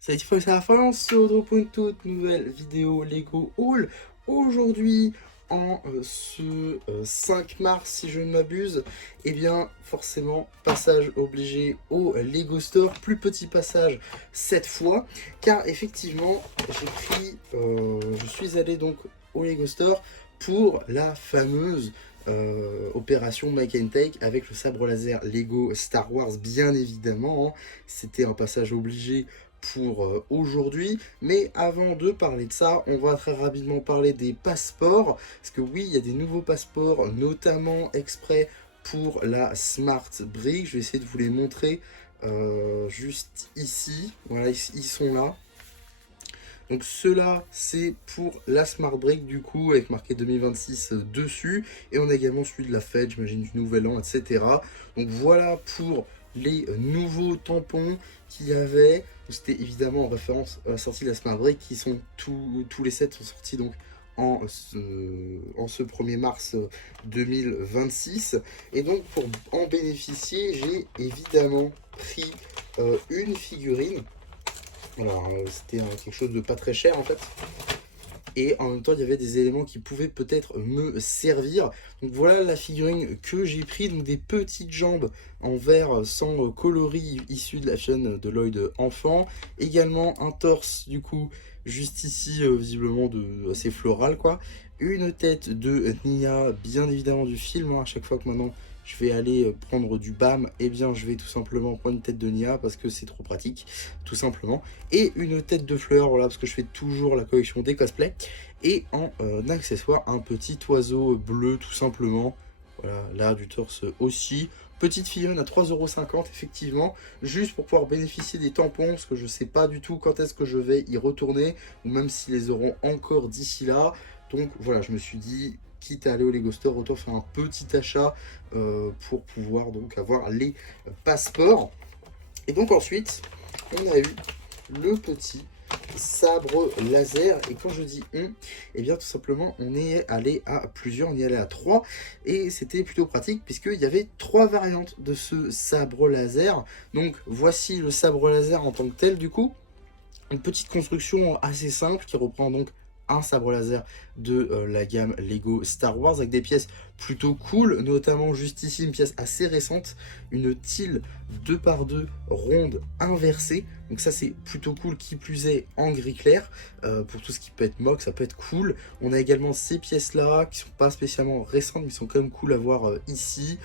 Salut, c'est la fin, on se retrouve pour une toute nouvelle vidéo Lego Haul. Aujourd'hui, en ce 5 mars, si je ne m'abuse, eh bien, forcément, passage obligé au Lego Store. Plus petit passage cette fois, car effectivement, je suis allé donc au Lego Store pour la fameuse opération Make and Take avec le sabre laser Lego Star Wars, bien évidemment, hein. C'était un passage obligé pour aujourd'hui. Mais avant de parler de ça, on va très rapidement parler des passeports. Parce que oui, il y a des nouveaux passeports, notamment exprès pour la Smart Brick. Je vais essayer de vous les montrer juste ici. Voilà, ils sont là. Donc ceux-là, c'est pour la Smart Break du coup, avec marqué 2026 dessus. Et on a également celui de la fête, j'imagine du Nouvel An, etc. Donc voilà pour les nouveaux tampons qu'il y avait. C'était évidemment en référence à la sortie de la Smart Break, qui sont tous les sets sont sortis donc en ce 1er mars 2026. Et donc pour en bénéficier, j'ai évidemment pris une figurine. Alors, c'était quelque chose de pas très cher en fait. Et en même temps, il y avait des éléments qui pouvaient peut-être me servir. Donc voilà la figurine que j'ai pris. Donc des petites jambes en verre sans coloris issues de la chaîne de Lloyd enfant. Également un torse du coup juste ici visiblement assez floral quoi. Une tête de Nia, bien évidemment du film, hein. À chaque fois que maintenant je vais aller prendre du BAM, et bien je vais tout simplement prendre une tête de Nia parce que c'est trop pratique, tout simplement. Et une tête de fleur, voilà, parce que je fais toujours la collection des cosplays. Et en accessoire, un petit oiseau bleu, tout simplement. Voilà, là du torse aussi. Petite figurine à 3,50 € effectivement, juste pour pouvoir bénéficier des tampons, parce que je sais pas du tout quand est-ce que je vais y retourner, ou même s'ils les auront encore d'ici là. Donc voilà, je me suis dit, quitte à aller au Lego Store, autant faire un petit achat pour pouvoir donc avoir les passeports. Et donc ensuite, on a eu le petit sabre laser. Et quand je dis on, et bien tout simplement on est allé à plusieurs, on y allait à 3. Et c'était plutôt pratique puisqu'il y avait 3 variantes de ce sabre laser. Donc voici le sabre laser en tant que tel du coup. Une petite construction assez simple qui reprend donc un sabre laser de la gamme Lego Star Wars avec des pièces plutôt cool, notamment juste ici une pièce assez récente, une tile 2x2 ronde inversée. Donc ça c'est plutôt cool, qui plus est en gris clair. Pour tout ce qui peut être mock, ça peut être cool. On a également ces pièces là qui sont pas spécialement récentes mais sont quand même cool à voir ici.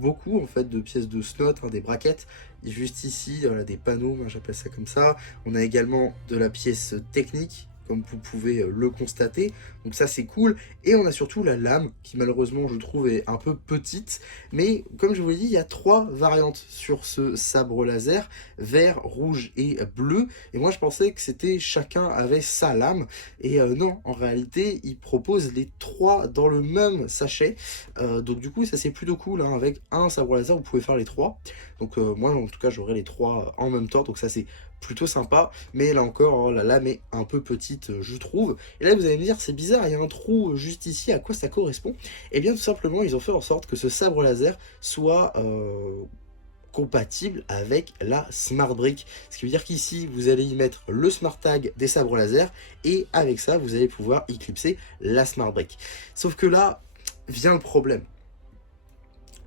Beaucoup en fait de pièces de snot, hein, des braquettes. Et juste ici, voilà, des panneaux, moi j'appelle ça comme ça. On a également de la pièce technique, comme vous pouvez le constater. Donc ça c'est cool. Et on a surtout la lame, qui malheureusement je trouve est un peu petite. Mais comme je vous l'ai dit, il y a 3 variantes sur ce sabre laser, vert, rouge et bleu. Et moi je pensais que c'était chacun avait sa lame. Et non, en réalité, ils proposent les 3 dans le même sachet. Donc du coup ça c'est plutôt cool, hein. Avec un sabre laser, vous pouvez faire les 3. Donc moi en tout cas j'aurai les 3 en même temps. Donc ça c'est plutôt sympa. Mais là encore, hein, la lame est un peu petite je trouve. Et là vous allez me dire c'est bizarre, il y a un trou juste ici, à quoi ça correspond? Et bien tout simplement ils ont fait en sorte que ce sabre laser soit compatible avec la Smart Brick. Ce qui veut dire qu'ici, vous allez y mettre le Smart Tag des sabres laser et avec ça, vous allez pouvoir éclipser la Smart Brick. Sauf que là, vient le problème.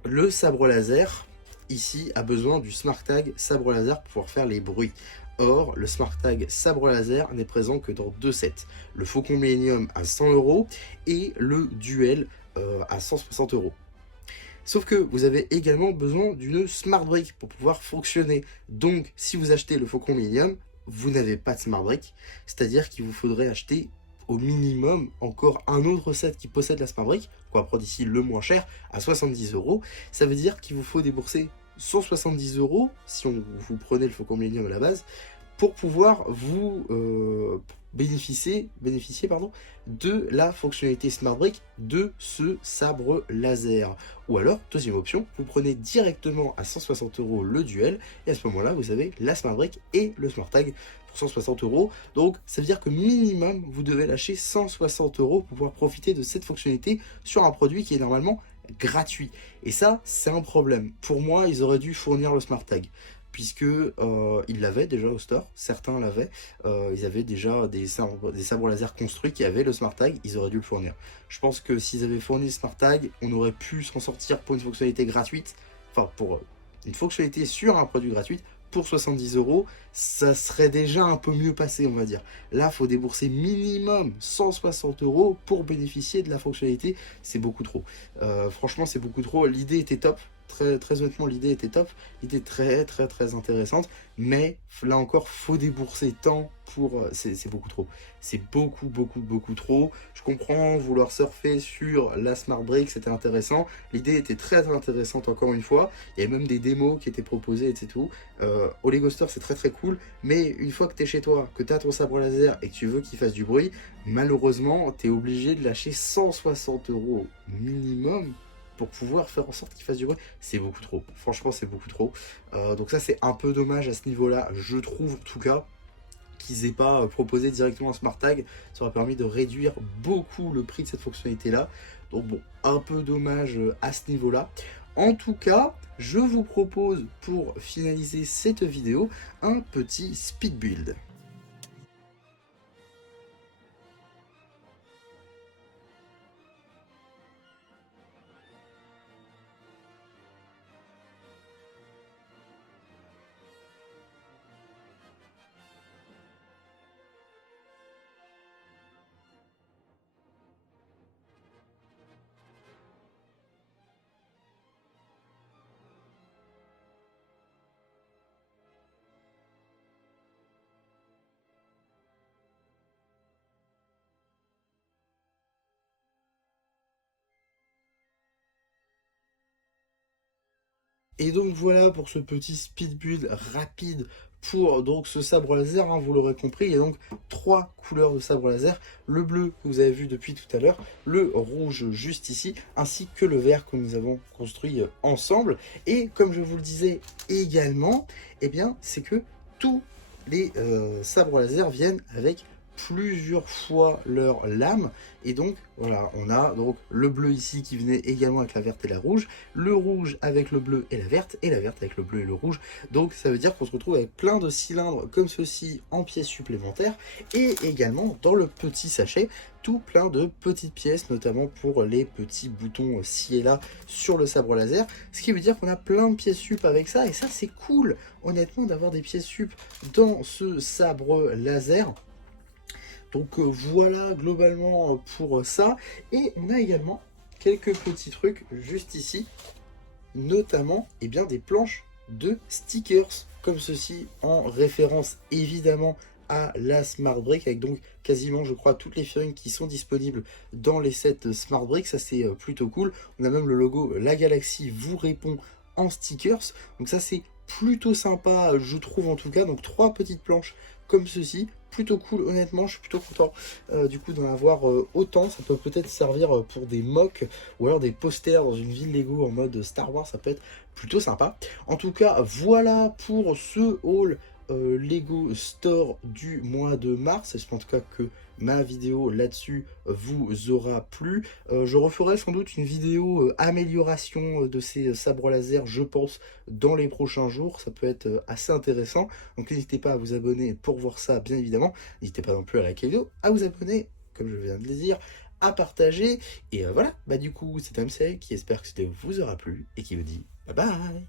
Le sabre laser, ici, a besoin du Smart Tag sabre laser pour pouvoir faire les bruits. Or, le Smart Tag sabre laser n'est présent que dans 2 sets. Le Faucon Millennium à 100 € et le Duel à 160 €. Sauf que vous avez également besoin d'une Smart Brick pour pouvoir fonctionner. Donc, si vous achetez le Faucon Millennium, vous n'avez pas de Smart Brick. C'est-à-dire qu'il vous faudrait acheter au minimum encore un autre set qui possède la Smart Brick, qu'on va prendre ici le moins cher, à 70 €. Ça veut dire qu'il vous faut débourser 170 € si vous prenez le Faucon Millennium à la base, pour pouvoir vous bénéficier de la fonctionnalité Smart Brick de ce sabre laser. Ou alors, deuxième option, vous prenez directement à 160 € le duel, et à ce moment-là, vous avez la Smart Brick et le Smart Tag pour 160 €. Donc, ça veut dire que minimum, vous devez lâcher 160 € pour pouvoir profiter de cette fonctionnalité sur un produit qui est normalement gratuit. Et ça, c'est un problème. Pour moi, ils auraient dû fournir le Smart Tag. puisque ils l'avaient déjà au store, certains l'avaient, ils avaient déjà des sabres laser construits qui avaient le Smart Tag, ils auraient dû le fournir. Je pense que s'ils avaient fourni le Smart Tag, on aurait pu s'en sortir pour une fonctionnalité gratuite, enfin pour une fonctionnalité sur un produit gratuit, pour 70 €, ça serait déjà un peu mieux passé, on va dire. Là, il faut débourser minimum 160 € pour bénéficier de la fonctionnalité. C'est beaucoup trop. Franchement, c'est beaucoup trop. L'idée était top. Très honnêtement, l'idée était top. L'idée très intéressante. Mais là encore, faut débourser tant pour... c'est beaucoup trop. C'est beaucoup trop. Je comprends vouloir surfer sur la Smart Brick, c'était intéressant. L'idée était très intéressante encore une fois. Il y avait même des démos qui étaient proposées, et tout. Au Lego Store, c'est très cool. Mais une fois que tu es chez toi, que tu as ton sabre laser et que tu veux qu'il fasse du bruit, malheureusement, tu es obligé de lâcher 160 € minimum pour pouvoir faire en sorte qu'il fasse du bruit. C'est beaucoup trop. Franchement, c'est beaucoup trop. Donc ça, c'est un peu dommage à ce niveau-là, je trouve en tout cas, qu'ils aient pas proposé directement un Smart Tag. Ça aurait permis de réduire beaucoup le prix de cette fonctionnalité-là. Donc bon, un peu dommage à ce niveau-là. En tout cas, je vous propose pour finaliser cette vidéo un petit speed build. Et donc voilà pour ce petit speed build rapide pour donc ce sabre laser, hein, vous l'aurez compris, il y a donc 3 couleurs de sabre laser, le bleu que vous avez vu depuis tout à l'heure, le rouge juste ici, ainsi que le vert que nous avons construit ensemble. Et comme je vous le disais également, eh bien c'est que tous les sabres laser viennent avec plusieurs fois leur lame, et donc voilà, on a donc le bleu ici qui venait également avec la verte et la rouge, le rouge avec le bleu et la verte avec le bleu et le rouge. Donc ça veut dire qu'on se retrouve avec plein de cylindres comme ceci en pièces supplémentaires, et également dans le petit sachet tout plein de petites pièces, notamment pour les petits boutons ci et là sur le sabre laser, ce qui veut dire qu'on a plein de pièces sup avec ça, et ça c'est cool honnêtement d'avoir des pièces sup dans ce sabre laser. Donc voilà globalement pour ça. Et on a également quelques petits trucs juste ici, notamment bien, des planches de stickers comme ceci, en référence évidemment à la Smart Brick, avec donc quasiment je crois toutes les figurines qui sont disponibles dans les sets Smart Brick. Ça c'est plutôt cool. On a même le logo La Galaxie vous répond en stickers, donc ça c'est plutôt sympa je trouve en tout cas. Donc 3 petites planches comme ceci, plutôt cool honnêtement, je suis plutôt content du coup d'en avoir autant. Ça peut peut-être servir pour des mocks ou alors des posters dans une ville Lego en mode Star Wars, ça peut être plutôt sympa. En tout cas voilà pour ce haul Lego Store du mois de mars. J'espère en tout cas que ma vidéo là-dessus vous aura plu. Je referai sans doute une vidéo amélioration de ces sabres laser, je pense, dans les prochains jours. Ça peut être assez intéressant. Donc n'hésitez pas à vous abonner pour voir ça, bien évidemment. N'hésitez pas non plus à liker la vidéo, à vous abonner, comme je viens de le dire, à partager. Et voilà, bah du coup, c'était MC qui espère que cette vidéo vous aura plu et qui vous dit bye bye.